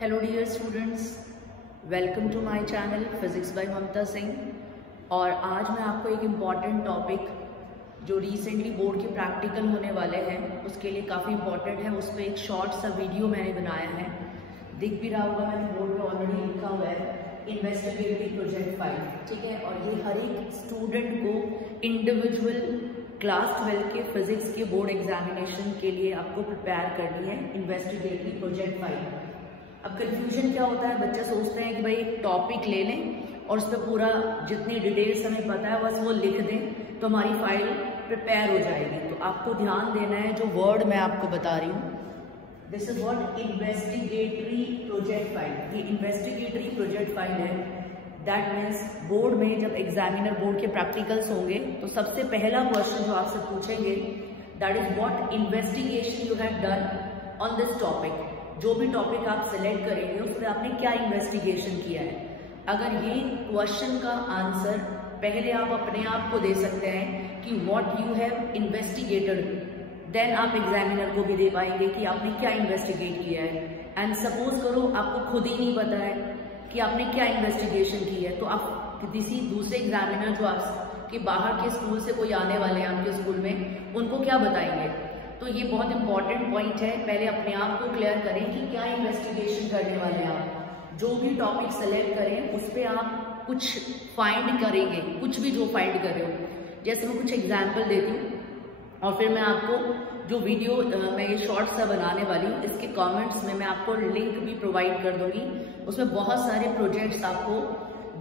Hello dear students, welcome to my channel physics by Mamta Singh. और आज मैं आपको एक इम्पॉर्टेंट टॉपिक जो रिसेंटली बोर्ड के प्रैक्टिकल होने वाले हैं उसके लिए काफ़ी इम्पॉर्टेंट है, उस पर एक शॉर्ट सा वीडियो मैंने बनाया है। दिख भी रहा होगा, मैंने बोर्ड पे ऑलरेडी लिखा हुआ है इन्वेस्टिगेटिव प्रोजेक्ट फाइल, ठीक है। और ये हर एक स्टूडेंट को इंडिविजुअल क्लास 12 के फिजिक्स के बोर्ड एग्जामिनेशन के लिए आपको प्रिपेयर करनी है इन्वेस्टिगेटिव प्रोजेक्ट फाइल। अब कंफ्यूजन क्या होता है, बच्चे सोचते हैं कि भाई टॉपिक ले लें और उस पर पूरा जितनी डिटेल्स हमें पता है बस वो लिख दें तो हमारी फाइल प्रिपेयर हो जाएगी। तो आपको ध्यान देना है, जो वर्ड मैं आपको बता रही हूँ, this is what investigatory project file. ये इन्वेस्टिगेटरी प्रोजेक्ट फाइल है, दैट मीन्स बोर्ड में जब एग्जामिनर बोर्ड के प्रैक्टिकल्स होंगे तो सबसे पहला क्वेश्चन जो आपसे पूछेंगे that is what investigation you have done on this topic. जो भी टॉपिक आप सिलेक्ट करेंगे उस पर आपने क्या इन्वेस्टिगेशन किया है। अगर ये क्वेश्चन का आंसर पहले आप अपने आप को दे सकते हैं कि what you have investigated, then आप एग्जामिनर को भी दे पाएंगे कि आपने क्या इन्वेस्टिगेट किया है। एंड सपोज करो आपको खुद ही नहीं पता है कि आपने क्या इन्वेस्टिगेशन की है, तो आप किसी दूसरे एग्जामिनर जो आपके बाहर के स्कूल से कोई आने वाले हैं आपके स्कूल में, उनको क्या बताएंगे। तो ये बहुत इंपॉर्टेंट पॉइंट है, पहले अपने आप को क्लियर करें कि क्या इन्वेस्टिगेशन करने वाले हैं आप। जो भी टॉपिक सेलेक्ट करें उस पर आप कुछ फाइंड करेंगे, कुछ भी जो फाइंड कर रहे हो। जैसे मैं कुछ एग्जाम्पल देती हूँ और फिर मैं आपको जो वीडियो मैं ये शॉर्ट सा बनाने वाली हूँ इसके कमेंट्स में मैं आपको लिंक भी प्रोवाइड कर दूंगी। उसमें बहुत सारे प्रोजेक्ट्स आपको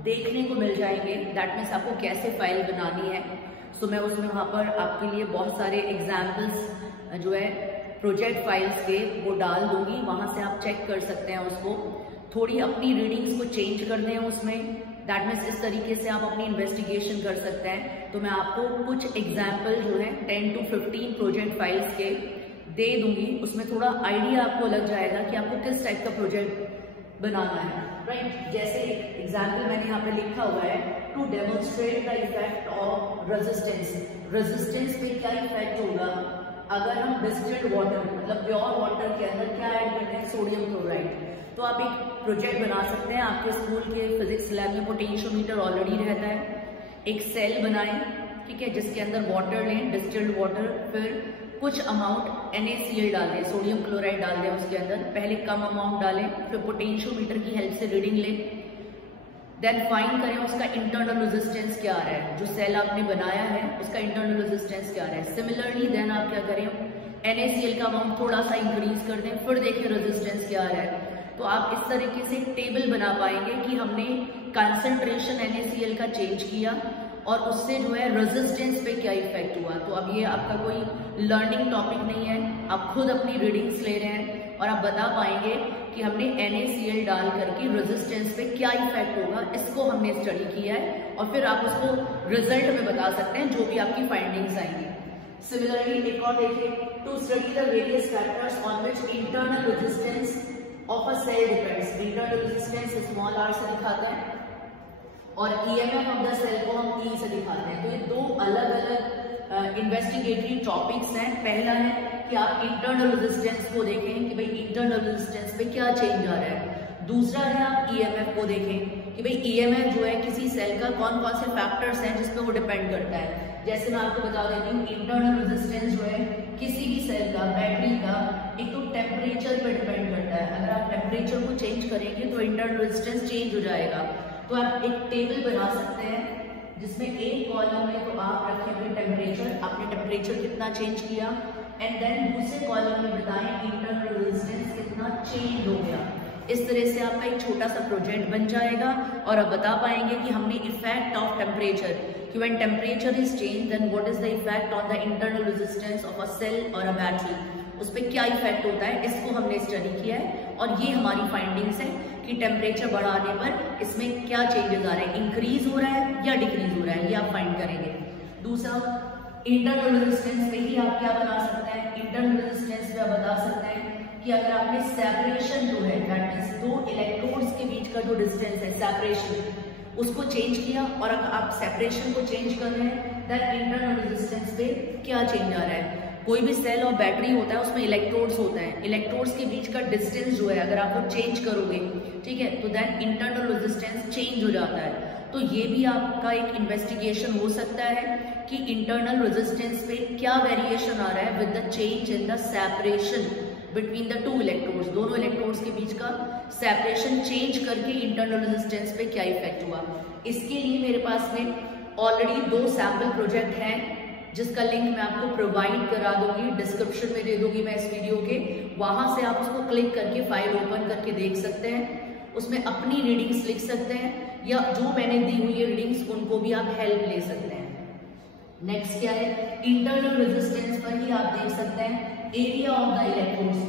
देखने को मिल जाएंगे, दैट मीन्स आपको कैसे फाइल बनानी है। सो मैं उसमें वहाँ पर आपके लिए बहुत सारे एग्जाम्पल्स जो है प्रोजेक्ट फाइल्स के वो डाल दूंगी, वहाँ से आप चेक कर सकते हैं उसको। थोड़ी अपनी रीडिंग्स को चेंज कर दें उसमें, दैट मीन्स इस तरीके से आप अपनी इन्वेस्टिगेशन कर सकते हैं। तो मैं आपको कुछ एग्जाम्पल जो है 10 to 15 प्रोजेक्ट फाइल्स के दे दूंगी, उसमें थोड़ा आइडिया आपको लग जाएगा कि आपको किस टाइप का प्रोजेक्ट बनाना है, राइट। जैसे एक एग्जाम्पल मैंने यहाँ पे लिखा हुआ है, to demonstrate the effect of resistance. Resistance पे क्या इफेक्ट होगा अगर हम डिस्टिल्ड वाटर मतलब प्योर वाटर के अंदर क्या ऐड करते हैं, सोडियम क्लोराइड। तो आप एक प्रोजेक्ट बना सकते हैं, आपके स्कूल के फिजिक्स लैब में पोटेंशियोमीटर ऑलरेडी रहता है। एक सेल बनाएं, ठीक है, जिसके अंदर वाटर लें, डिस्टिल्ड वाटर, फिर कुछ अमाउंट NaCl डाल दें, सोडियम क्लोराइड डाल दें उसके अंदर। पहले कम अमाउंट डालें, फिर पोटेंशियोमीटर की हेल्प से रीडिंग लें, देन फाइंड करें उसका इंटरनल रेजिस्टेंस क्या आ रहा है। जो सेल आपने बनाया है उसका इंटरनल रेजिस्टेंस क्या आ रहा है। सिमिलरली देन आप क्या करें, NaCl का अमाउंट थोड़ा सा इंक्रीज कर दें, फिर देखें रेजिस्टेंस क्या आ रहा है। तो आप इस तरीके से टेबल बना पाएंगे कि हमने कंसंट्रेशन NaCl का चेंज किया और उससे जो है रेजिस्टेंस पे क्या इफेक्ट हुआ। तो अब ये आपका कोई लर्निंग टॉपिक नहीं है, आप खुद अपनी रीडिंग्स ले रहे हैं और आप बता पाएंगे कि हमने NaCl डाल करके रेजिस्टेंस पे क्या इफेक्ट होगा, इसको हमने स्टडी किया है। और फिर आप उसको रिजल्ट में बता सकते हैं जो भी आपकी फाइंडिंग्स आएंगी। सिमिलरली एक और देखिए, to study the various factors on which internal resistance of a cell depends. Internal resistance small r से दिखाता है और EMF ऑफ द सेल को हम E से दिखाते हैं। तो ये दो अलग अलग इन्वेस्टिगेटरी टॉपिक्स हैं। पहला है कि आप इंटरनल रेजिस्टेंस को देखें कि भाई इंटरनल रेजिस्टेंस पे क्या चेंज आ रहा है। दूसरा है आप EMF को देखें कि भाई EMF जो है किसी सेल का कौन कौन से फैक्टर्स हैं जिस पे वो डिपेंड करता है। जैसे मैं आपको बता देती हूँ, इंटरनल रेजिस्टेंस जो है किसी भी सेल का, बैटरी का, एक तो टेम्परेचर पे डिपेंड करता है। अगर आप टेम्परेचर को चेंज करेंगे तो इंटरनल रेजिस्टेंस चेंज हो जाएगा। तो आप एक टेबल बना सकते हैं जिसमें एक कॉलम में तो आप रखें अपने टेम्परेचर, आपने टेम्परेचर कितना चेंज किया, एंड देन दूसरे कॉलम में बताएं इंटरनल रेजिस्टेंस कितना चेंज हो गया। इस तरह से आपका एक छोटा सा प्रोजेक्ट बन जाएगा और आप बता पाएंगे कि हमने इफेक्ट ऑफ टेम्परेचर, कि when temperature is change then what is the effect on the internal resistance of a cell और अ बैटरी, उस पर क्या इफेक्ट होता है, इसको हमने स्टडी किया है। और ये हमारी फाइंडिंग्स है कि टेम्परेचर बढ़ाने पर इसमें क्या चेंजेस आ रहे हैं, इंक्रीज हो रहा है या डिक्रीज हो रहा है, ये आप फाइंड करेंगे। दूसरा, इंटरनल रेजिस्टेंस पे ही आप क्या बना सकते हैं, इंटरनल रेजिस्टेंस पे आप बता सकते हैं कि अगर आपने सेपरेशन जो है, दैट मींस दो इलेक्ट्रोड्स के बीच का जो डिस्टेंस है सेपरेशन, उसको चेंज किया और अगर आप सेपरेशन को चेंज कर रहे हैं, दैट इंटरनल रेजिस्टेंस पे क्या चेंज आ रहा है। कोई भी सेल और बैटरी होता है उसमें इलेक्ट्रोड्स होते हैं, इलेक्ट्रोड्स के बीच का डिस्टेंस जो है अगर आप वो चेंज करोगे, ठीक है, तो देन इंटरनल रेजिस्टेंस चेंज हो जाता है। तो ये भी आपका एक इन्वेस्टिगेशन हो सकता है कि इंटरनल रेजिस्टेंस पे क्या वेरिएशन आ रहा है with the change in the separation between the two electrodes, दोनों इलेक्ट्रोड्स के बीच का सेपरेशन चेंज करके इंटरनल रेजिस्टेंस पे क्या इफेक्ट हुआ। इसके लिए मेरे पास में ऑलरेडी 2 सैम्पल प्रोजेक्ट हैं जिसका लिंक मैं आपको प्रोवाइड करा दूंगी, डिस्क्रिप्शन में दे दूंगी मैं इस वीडियो के, वहां से आप उसको क्लिक करके फाइल ओपन करके देख सकते हैं, उसमें अपनी रीडिंग्स लिख सकते हैं या जो मैंने दी हुई है रीडिंग्स उनको भी आप हेल्प ले सकते हैं। नेक्स्ट क्या है, इंटरनल रेजिस्टेंस पर ही आप देख सकते हैं एरिया ऑफ द इलेक्ट्रोड्स,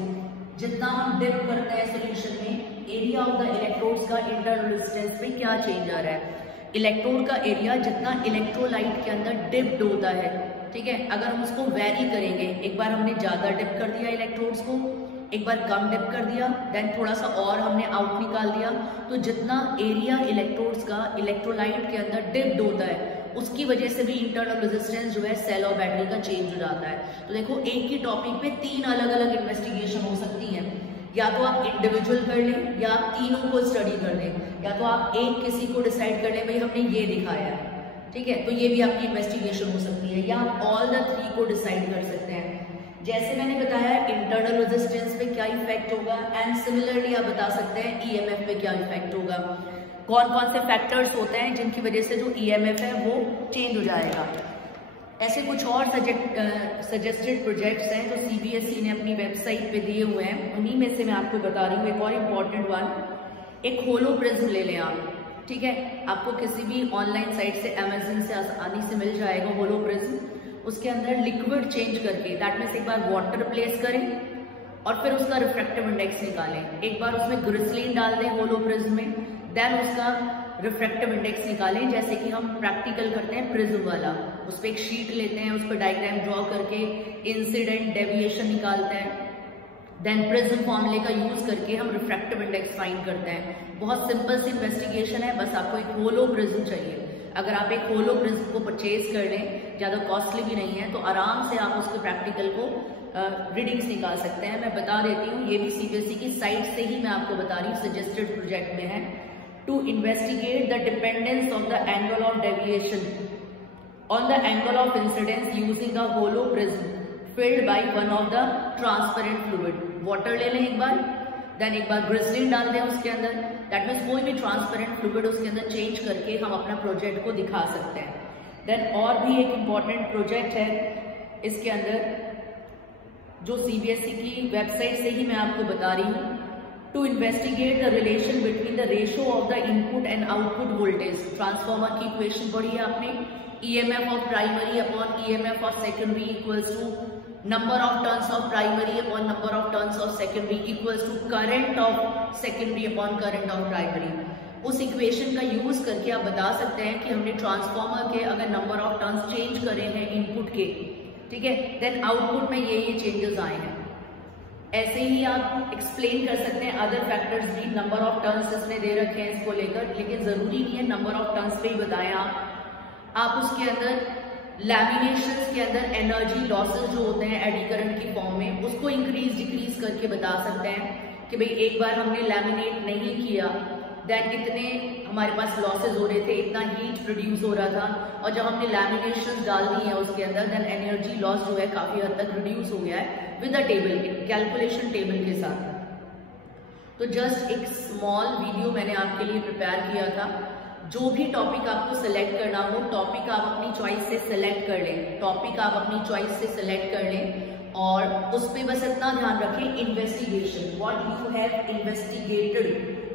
जितना हम डिप करते हैं सोल्यूशन में एरिया ऑफ द इलेक्ट्रोड्स का इंटरनल रेजिस्टेंस में क्या चेंज आ रहा है। इलेक्ट्रोड का एरिया जितना इलेक्ट्रोलाइट के अंदर डिप्ड होता है, ठीक है, अगर हम उसको वेरी करेंगे, एक बार हमने ज्यादा डिप कर दिया इलेक्ट्रोड्स को, एक बार कम डिप कर दिया, देन थोड़ा सा और हमने आउट निकाल दिया, तो जितना एरिया इलेक्ट्रोड्स का इलेक्ट्रोलाइट के अंदर डिप्ड होता है उसकी वजह से भी इंटरनल रेजिस्टेंस जो है सेल और बैटरी का चेंज हो जाता है। तो देखो एक ही टॉपिक पे 3 अलग अलग इन्वेस्टिगेशन हो सकती हैं, या तो आप इंडिविजुअल कर लें या आप तीनों को स्टडी कर लें, या तो आप एक किसी को डिसाइड कर लें भाई हमने ये दिखाया है, ठीक है, तो ये भी आपकी इन्वेस्टिगेशन हो सकती है, या आप ऑल द 3 को डिसाइड कर सकते हैं। जैसे मैंने बताया इंटरनल रेजिस्टेंस पे क्या इफेक्ट होगा, एंड सिमिलरली आप बता सकते हैं ईएमएफ पे क्या इफेक्ट होगा, कौन कौन से फैक्टर्स होते हैं जिनकी वजह से जो ईएमएफ है वो चेंज हो जाएगा। ऐसे कुछ और सजेस्टेड प्रोजेक्ट्स हैं जो सीबीएसई ने अपनी वेबसाइट पे दिए हुए हैं, उन्हीं में से मैं आपको बता रही हूँ। एक और इम्पॉर्टेंट वन, एक होलो प्रिज्म ले लें आप, ठीक है, आपको किसी भी ऑनलाइन साइट से अमेजन से आसानी से मिल जाएगा होलो प्रिज्म। उसके अंदर लिक्विड चेंज करके, दैट मीन्स एक बार वाटर प्लेस करें और फिर उसका रिफ्रैक्टिव इंडेक्स निकालें, एक बार उसमें ग्लिसरीन डाल दें होलो प्रिज्म में, देन उसका रिफ्रैक्टिव इंडेक्स निकालें, जैसे कि हम प्रैक्टिकल करते हैं प्रिज्म वाला, उस पर एक शीट लेते हैं, उस पर डायग्राम ड्रॉ करके इंसिडेंट डेविएशन निकालते हैं, देन प्रिज्म फॉर्मूले का यूज करके हम रिफ्रैक्टिव इंडेक्स फाइंड करते हैं। बहुत सिंपल सी इन्वेस्टिगेशन है, बस आपको एक होलो प्रिज्म चाहिए। अगर आप एक होलो प्रिज्म को परचेज कर लें, ज्यादा कॉस्टली भी नहीं है, तो आराम से आप उसके प्रैक्टिकल को रीडिंग्स निकाल सकते हैं। मैं बता देती हूँ, ये भी सीबीएसई की साइट से ही मैं आपको बता रही हूँ, सजेस्टेड प्रोजेक्ट में है, to investigate the dependence of the angle of deviation on the angle of incidence using a hollow prism filled by one of the transparent fluid। Water ले लें एक बार, देन एक बार ग्लिसरीन डाल दें उसके अंदर, दैट मीन्स कोई भी ट्रांसपेरेंट फ्लूइड उसके अंदर चेंज करके हम अपना प्रोजेक्ट को दिखा सकते हैं। देन और भी एक इम्पॉर्टेंट प्रोजेक्ट है इसके अंदर जो सीबीएसई की वेबसाइट से ही मैं आपको बता रही हूँ, to investigate the relation between the ratio of the input and output voltage. Transformer की इक्वेशन पढ़ी है आपने, EMF of primary upon EMF of secondary equals to number of turns of primary upon number of turns of secondary equals to current of secondary upon current of primary। उस equation का use करके आप बता सकते हैं कि हमने transformer के अगर नंबर ऑफ टर्न्स चेंज करे हैं इनपुट के, ठीक है, देन आउटपुट में ये चेंजेस आए हैं। ऐसे ही आप एक्सप्लेन कर सकते हैं अदर फैक्टर्स भी, नंबर ऑफ टर्न्स इसमें दे रखे हैं इसको लेकर, लेकिन जरूरी नहीं है नंबर ऑफ टर्न्स पे ही बताएं आप उसके अंदर लैमिनेशंस के अंदर एनर्जी लॉसेस जो होते हैं एडी करंट की फॉर्म में, उसको इंक्रीज डिक्रीज करके बता सकते हैं कि भाई एक बार हमने लैमिनेट नहीं किया, देन इतने हमारे पास लॉसेस हो रहे थे, इतना हीट प्रोड्यूस हो रहा था, और जब हमने लैमिनेशंस डाल दी है उसके अंदर, देन एनर्जी लॉस जो है काफी हद तक रिड्यूस हो गया है विद द टेबल के कैलकुलेशन टेबल के साथ। तो जस्ट एक स्मॉल वीडियो मैंने आपके लिए प्रिपेयर किया था। जो भी टॉपिक आपको सिलेक्ट करना हो, टॉपिक आप अपनी चॉइस से सिलेक्ट कर लें, टॉपिक आप अपनी चॉइस से सिलेक्ट कर लें और उस पर बस इतना ध्यान रखें investigation, what you have investigated,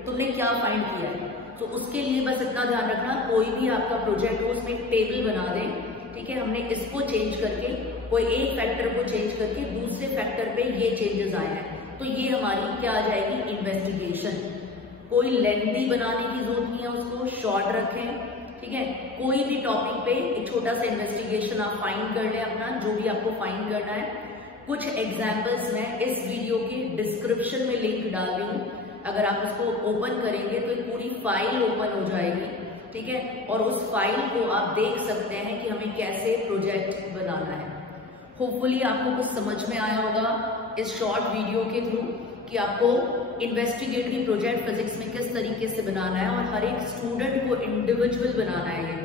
तुमने क्या फाइंड किया है। तो उसके लिए बस इतना ध्यान रखना, कोई भी आपका प्रोजेक्ट हो उसमें एक टेबल बना दें, ठीक है, हमने इसको चेंज करके, कोई एक फैक्टर को चेंज करके दूसरे फैक्टर पे ये चेंजेस आए हैं, तो ये हमारी क्या आ जाएगी, इन्वेस्टिगेशन। कोई लेंथी बनाने की जरूरत नहीं है, उसको शॉर्ट रखें, ठीक है। कोई भी टॉपिक पे एक छोटा सा इन्वेस्टिगेशन आप फाइंड कर लें अपना, जो भी आपको फाइंड करना है। कुछ एग्जाम्पल्स मैं इस वीडियो की डिस्क्रिप्शन में लिंक डाल रही हूँ, अगर आप उसको ओपन करेंगे तो एक पूरी फाइल ओपन हो जाएगी, ठीक है, और उस फाइल को आप देख सकते हैं कि हमें कैसे प्रोजेक्ट बनाना है। होपफुली आपको कुछ समझ में आया होगा इस शॉर्ट वीडियो के थ्रू कि आपको इन्वेस्टिगेटरी प्रोजेक्ट फिजिक्स में किस तरीके से बनाना है और हर एक स्टूडेंट को इंडिविजुअल बनाना है।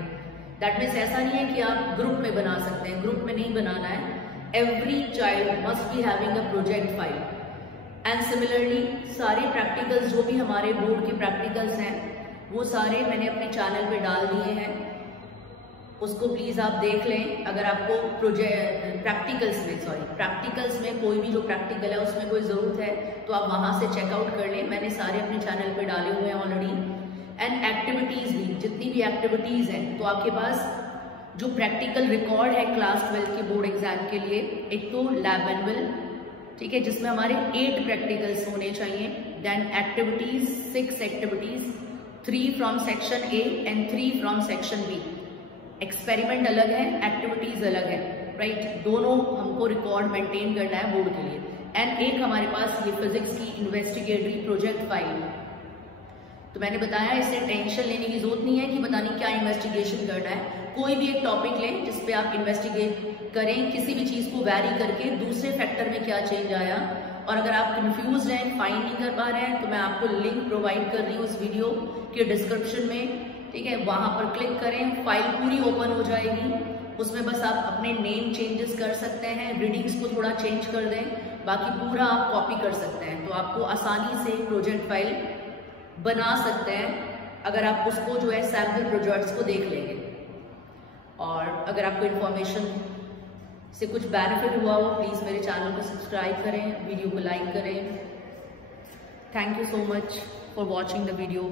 दैट मीन्स ऐसा नहीं है कि आप ग्रुप में बना सकते हैं, ग्रुप में नहीं बनाना है। Every child must be having a project file. And similarly सारे प्रैक्टिकल्स जो भी हमारे बोर्ड के प्रैक्टिकल्स हैं वो सारे मैंने अपने चैनल पे डाल दिए हैं, उसको प्लीज आप देख लें। अगर आपको प्रैक्टिकल्स में कोई भी जो प्रैक्टिकल है उसमें कोई जरूरत है तो आप वहां से चेकआउट कर लें, मैंने सारे अपने चैनल पे डाले हुए हैं ऑलरेडी। एंड एक्टिविटीज भी, जितनी भी एक्टिविटीज हैं, तो आपके पास जो प्रैक्टिकल रिकॉर्ड है क्लास 12 के बोर्ड एग्जाम के लिए, एक तो लैब एनुअल, ठीक है, जिसमें हमारे 8 प्रैक्टिकल्स होने चाहिए। Then activities 6 activities, 3 from section A and 3 from section B. Experiment अलग है, एक्टिविटीज अलग है, राइट, दोनों हमको रिकॉर्ड मेंटेन करना है बोर्ड के लिए। एंड एक हमारे पास ये फिजिक्स की इन्वेस्टिगेटरी प्रोजेक्ट फाइल। तो मैंने बताया इससे टेंशन लेने की जरूरत नहीं है कि पता नहीं क्या इन्वेस्टिगेशन करना है। कोई भी एक टॉपिक लें जिसपे आप इन्वेस्टिगेट करें, किसी भी चीज को वैरी करके दूसरे फैक्टर में क्या चेंज आया। और अगर आप कंफ्यूज हैं, फाइंड नहीं कर पा रहे हैं, तो मैं आपको लिंक प्रोवाइड कर रही हूँ इस वीडियो के डिस्क्रिप्शन में, ठीक है, वहां पर क्लिक करें, फाइल पूरी ओपन हो जाएगी। उसमें बस आप अपने नेम चेंजेस कर सकते हैं, रीडिंग्स को थोड़ा चेंज कर दें, बाकी पूरा आप कॉपी कर सकते हैं। तो आपको आसानी से प्रोजेक्ट फाइल बना सकते हैं अगर आप उसको जो है सैम्पल प्रोजेक्ट्स को देख लेंगे। और अगर आपको इन्फॉर्मेशन से कुछ बेनिफिट हुआ हो, प्लीज मेरे चैनल को सब्सक्राइब करें, वीडियो को लाइक करें। Thank you so much for watching the video.